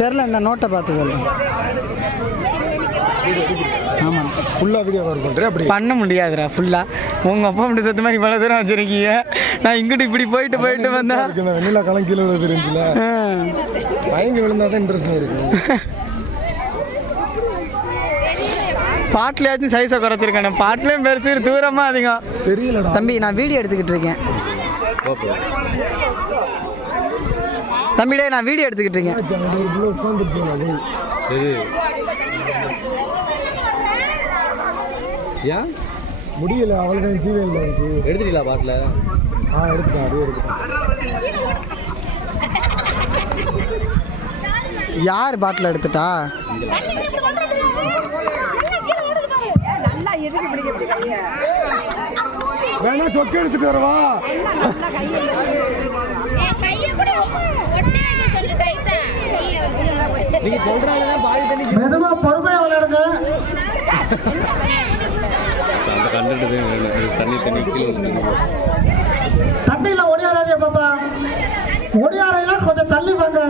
தெரியல, இந்த நோட்டை பார்த்து சொல்லுங்க. ஆமாம், ஃபுல்லாக வீடியோ கவர் பண்ணுறேன். அப்படி பண்ண முடியாதுடா ஃபுல்லாக. உங்கள் அப்பா அப்படி சுத்த மாதிரி பல தூரம் வச்சுருக்கீங்க. நான் இங்கிட்டு இப்படி போயிட்டு வந்தேன். இந்த வெண்ணிலா காலம் கீழே விழுது தெரிஞ்சுல, பயங்கர விழுந்தா தான் இன்ட்ரெஸ்ட் இருக்கு. பாட்டிலையாச்சும் சைஸை குறைச்சிருக்கேன். பாட்டிலையும் பெருசு, தூரமாக அதிகம் தெரியலடா தம்பி. நான் வீடியோ எடுத்துக்கிட்டு இருக்கேன் தம்பிடே, நான் வீடியோ எடுத்துக்கிட்டு இருக்கேன். ஏன் முடியல? அவளுக்கு ஜீவன் இருக்கு. எடுத்துட்டீங்களா பாட்டில்? எடுத்துட்டேன், அதுவும் எடுத்துட்டேன். யார் பாட்டில் எடுத்துட்டா? வேணா சொக்க எடுத்துட்டு வரவா? நீங்க சொல்றாங்கதான் பாதி தண்ணி மெதுவா பொறுமையா விளையாடுங்க. அந்த கண்டுட்டு தண்ணி கீழே தண்ணியில் ஒடியாராதே பாப்பா. ஒடியாரையெல்லாம் கொஞ்சம் தள்ளி வாங்க.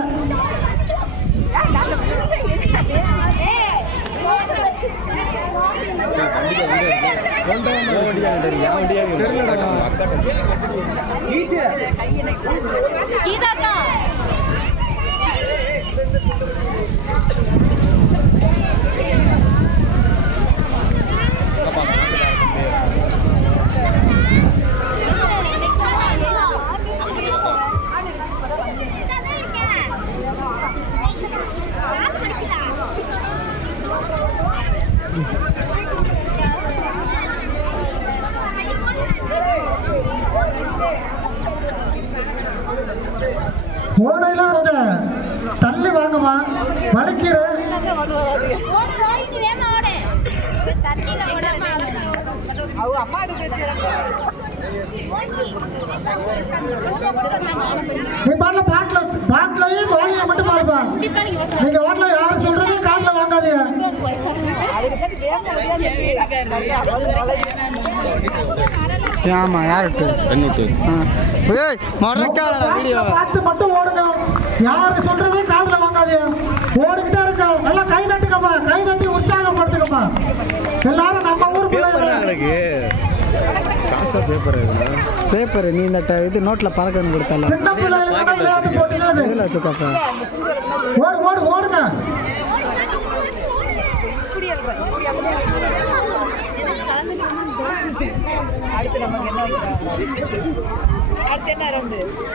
ஓடையெல்லாம் கொஞ்சம் தள்ளி வாங்கம்மா, வலிக்கிற. நீ பாட்டிலையும் வாங்கிய மட்டும் பாருப்பா. நீங்க வாட்டில் யாரும் சொல்றதையும் காட்டில் வாங்காதீங்க. ஆமா, யாருக்கு பார்த்து மட்டும் ஓடுங்க. யாரு சொல்றதையும் காதுல வாங்காதீங்க. ஓடிக்கிட்டே இருக்க. நல்லா கை தட்டுக்கப்பா, கை தட்டி உற்சாகப்படுத்துக்கப்பா. எல்லாரும் நம்ம ஊர் பிள்ளைங்க. பேப்பர் நீ இந்த இது நோட்டில் பறக்கணும் கொடுத்தல. சின்ன பிள்ளைங்க விளையாட்டு போட்டிங்க இதில் வச்சுக்கப்பா. ஓடுங்க.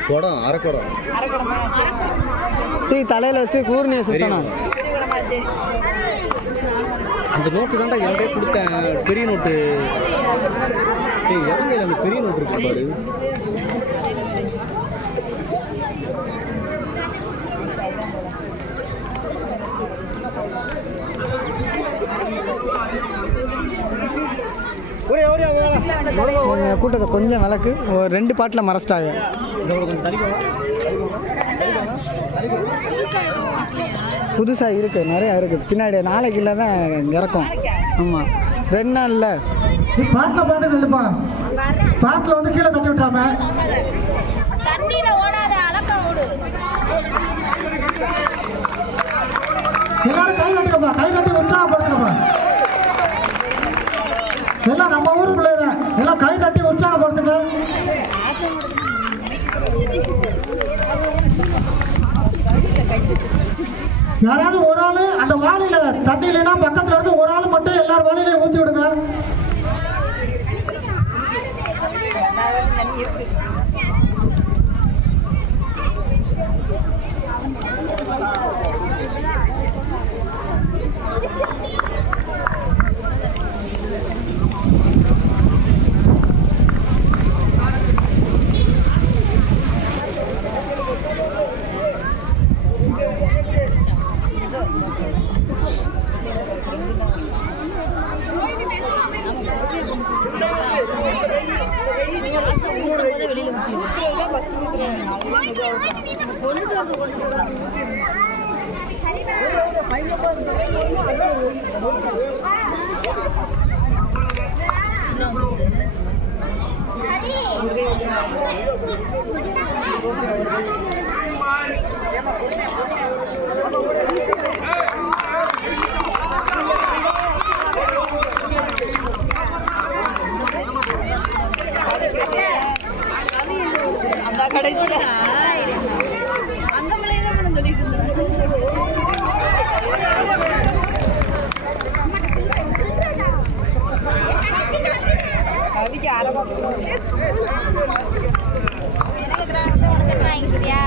குடம், அரைக்குடம் தூக்கி தலையில் வச்சு கூர்ணியை சுத்தணும். அந்த நோட்டு தான்டா என்கிட்ட கொடுத்தேன், பெரிய நோட்டு. இறங்கையில் அந்த பெரிய நோட்டு இருக்கு பாரு. கூட்டத்தை கொஞ்சம் விளக்கு. ஒரு 2 பாட்டில் மறைச்சிட்டாங்க. புதுசாக இருக்குது, நிறையா இருக்குது. பின்னாடி நாளைக்கு இல்லை தான் இறக்கும். ஆமாம், 2 நாளில் பாட்டில் பார்த்து இல்லைப்பா. பாட்டில் வந்து கீழே தட்டி விட்டாம எல்லாரும் கை தட்டுக்கப்பா, கை தட்டி உற்சாகப்படுத்துக்கப்பா. எல்லாம் நம்ம ஊர் பிள்ளைங்க, எல்லாம் கை தட்டி உற்சாகப்படுத்துங்க. யாராவது ஒரு ஆள் அந்த வாளியில தண்ணி இல்லைன்னா பக்கத்துல இருந்து ஒரு ஆள் மட்டும் எல்லாரும் வாளியிலையும் ஊற்றி விடுங்க. அந்த கடைசியா அந்த மலையை தான் சொல்லிட்டு இருந்தேன். எனக்கு கிராமத்தில் உனக்கு வாங்கிக்கிறியா?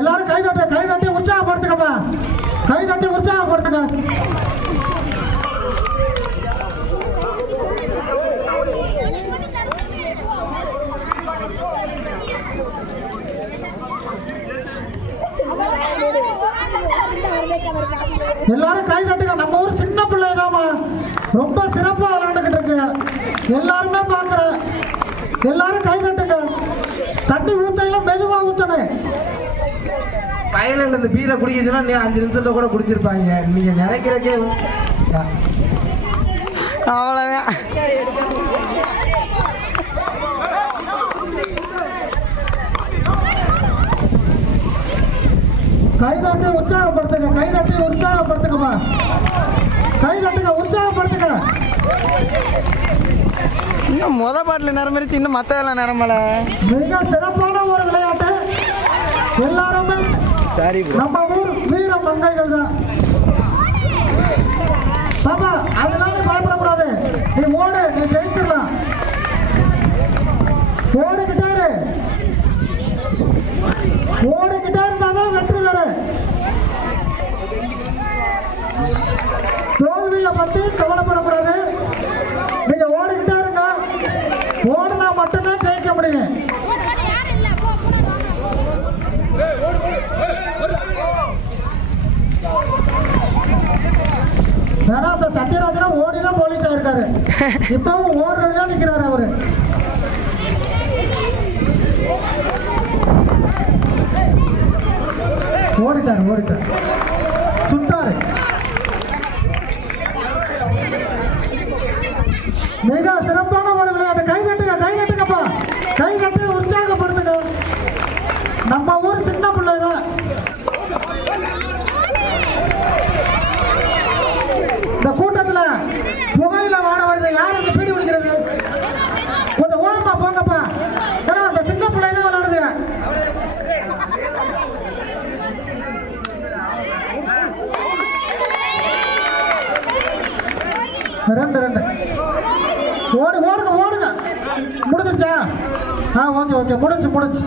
எல்லாரும் கை தட்டி உற்சாகப்படுத்துங்கப்பா. கை தட்டி உற்சாகப்படுத்துங்க. எல்லாரும் கை தட்டுங்க. நம்ம ஊர் சின்ன பிள்ளைதாமா, ரொம்ப சிறப்பா விளையாண்டுகிட்டு இருக்கு. எல்லாருமே பாக்குற, எல்லாரும் கை தட்டுங்க. தண்ணி ஊத்தையில மெதுவா ஊத்தணும். வயலில் இந்த பீரை குடிக்கிறதுனா நீ 5 நிமிஷத்துல கூட குடிச்சிருப்பாங்க. நீங்க நினைக்கிறக்கே அவ்வளோதான். கை தட்டி உற்சாகப்படுத்துங்க. கை தட்டி உற்சாகப்படுத்துங்கம்மா. கை தட்டுங்க, உற்சாகப்படுத்துங்க. இன்னும் பாட்டில் நிரம்பிருச்சு, இன்னும் மற்றதெல்லாம் நிரம்பல. மிக சிறப்பான ஒரு விளையாட்டு. எல்லாருமே நம்ம ஊர் வீர மங்கைகள் தான். பாப்பா, அதனால நீ பயப்படக்கூடாது. நீ ஓடு, நீ ஜெயிச்சிடலாம். ஓடிக்கிட்டே இரு. ஓடிக்கிட்டே இருந்தாதான் வெற்றி வேறு. தோல்வியை பத்தி கவலைப்படக்கூடாது. நீங்க ஓடிக்கிட்டே இருங்க. ஓடுனா மட்டும்தான் ஜெயிக்க முடியும். ஏன்னா அந்த சத்யராஜனா ஓடிதான் போலீஸா இருக்காரு. இப்பவும் ஓடுறதுதான் நிக்கிறாரு அவரு. ஓடிட்டாரு சுட்டாரு. மிக சிறப்பான ஒரு விளையாட்டு. கை தட்டுங்கப்பா. கை தட்டி உற்சாகப்படுத்துங்க. நம்ம ஊர் சின்ன பிள்ளைங்க. இந்த கூட்டத்துல புகையில வாட வருது. யார் இந்த பீடி குடிக்கிறது? கொஞ்சம் ஓரமா போங்கப்பா. ஏன்னா அந்த சின்ன பிள்ளைங்க விளையாடுது. ரெண்டு ஓடுங்க. முடிஞ்சிருச்சா? ஓகே முடிஞ்சு.